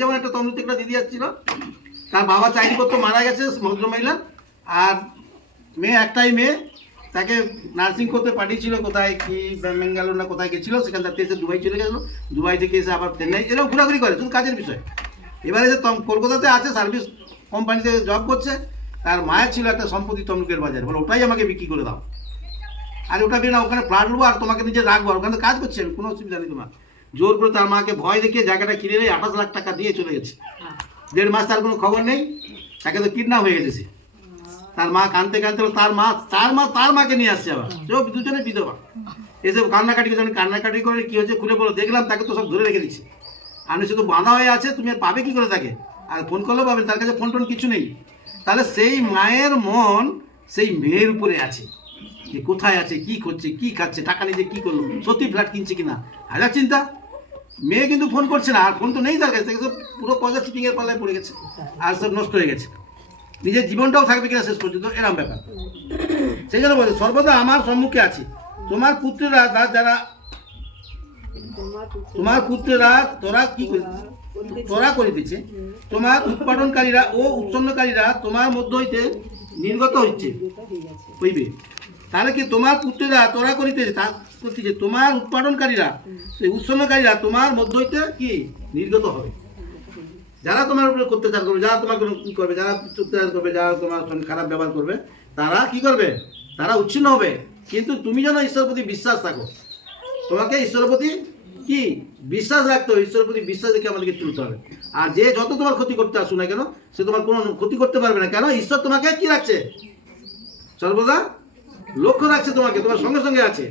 যেমন একটা তমলুকে একটা দিদি আসছিল, তার বাবা চাকরি করতো, মারা গেছে ভদ্রমহিলা, আর মেয়ে একটাই মেয়ে, তাকে নার্সিং করতে পাঠিয়েছিল কোথায় কি বেঙ্গালোর না কোথায় গেছিলো, সেখান থেকে এসে দুবাই চলে গেছিলো, দুবাই থেকে এসে আবার চেন্নাই এরকম ঘোরাঘুরি করে, শুধু কাজের বিষয়। এবারে যে কলকাতাতে আছে, সার্ভিস কোম্পানিতে জব করছে, তার মায়ের ছিল একটা সম্পত্তি তমলুকের বাজারে, বলে ওটাই আমাকে বিক্রি করে দাও, আর ওটা দিয়ে না ওখানে ফ্ল্যাট নেবো আর তোমাকে নিজে রাখবো, আর ওখানে কাজ করছি আমি, কোনো অসুবিধা নেই তোমার। জোর করে তার মাকে ভয় দেখিয়ে জায়গাটা কিনে নেই, 28 লাখ টাকা দিয়ে চলে গেছে। 1.5 মাস তার কোনো খবর নেই, তাকে তো কিডন্যাপ হয়ে গেছে। তার মা কাঁদতে কাঁদতে তার মাকে নিয়ে আসছে আবার, দুজনে বিধবা, এসে কান্নাকাটি করে কি হচ্ছে খুলে বলো, দেখলাম তাকে তো সব ধরে রেখে দিচ্ছে, আপনি শুধু বাঁধা হয়ে আছে, তুমি আর পাবে কি করে তাকে, আর ফোন করলেও পাবেন, তার কাছে ফোন টোন কিছু নেই। তাহলে সেই মায়ের মন সেই মেয়ের উপরে আছে, যে কোথায় আছে, কি করছে, কি খাচ্ছে, টাকা নিজে কি করলো, সত্যি ফ্ল্যাট কিনছে কিনা, হাজার চিন্তা। মেয়ে কিন্তু ফোন করছে না, আর ফোন তো নেই তার কাছে, সব পুরো পয়সা চিটিংয়ের পাল্লায় পড়ে গেছে, আর সব নষ্ট হয়ে গেছে, নিজের জীবনটাও থাকবে কিনা শেষ পর্যন্ত, এরকম ব্যাপার। সেই জন্য বলছে সর্বদা আমার সম্মুখে আছে, তোমার পুত্রেরা তোরা করিতেছে, তোমার উৎপাদনকারীরা ও উৎসন্নকারীরা তোমার মধ্য হইতে নির্গত হইবে। তাহলে কি তোমার পুত্রেরা তোরা করিতেছে, তোমার উৎপাদনকারীরা উৎসন্নকারীরা তোমার মধ্য হইতে কি নির্গত হবে। যারা তোমার উপরে অত্যাচার করবে, যারা তোমার কি করবে, যারা অত্যাচার করবে, যারা তোমার সঙ্গে খারাপ ব্যবহার করবে, তারা কি করবে, তারা উচ্ছিন্ন হবে। কিন্তু তুমি যেন ঈশ্বরের প্রতি বিশ্বাস থাকো, তোমাকে ঈশ্বরের প্রতি কি বিশ্বাস রাখতে হবে, ঈশ্বরের প্রতি বিশ্বাস রেখে আমাদেরকে চলতে হবে। আর যে যত তোমার ক্ষতি করতে আসুক না কেন, সে তোমার কোনো ক্ষতি করতে পারবে না, কেন ঈশ্বর তোমাকে কি রাখছে, সর্বদা লক্ষ্য রাখছে, তোমাকে তোমার সঙ্গে সঙ্গে আছে।